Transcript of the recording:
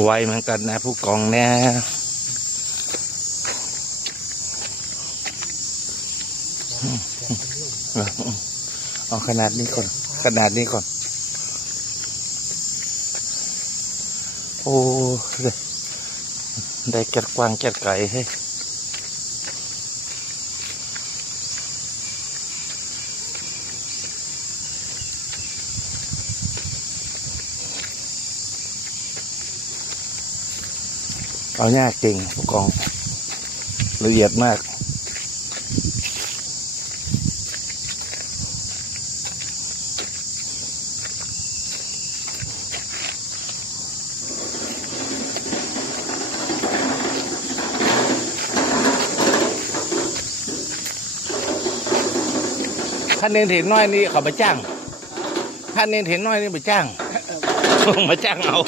ไวเหมือนกันนะผู้กองเนี่ยเอาขนาดนี้ก่อนโอ้ได้แกะกวางแกะไก่ให้เอายากจริงผู้กองละเอียดมากท่านเน้นเห็นน้อยนี่เขามาจ้างท่านเน้นเห็นน้อยนี่มาจ้างมาจ้างเอา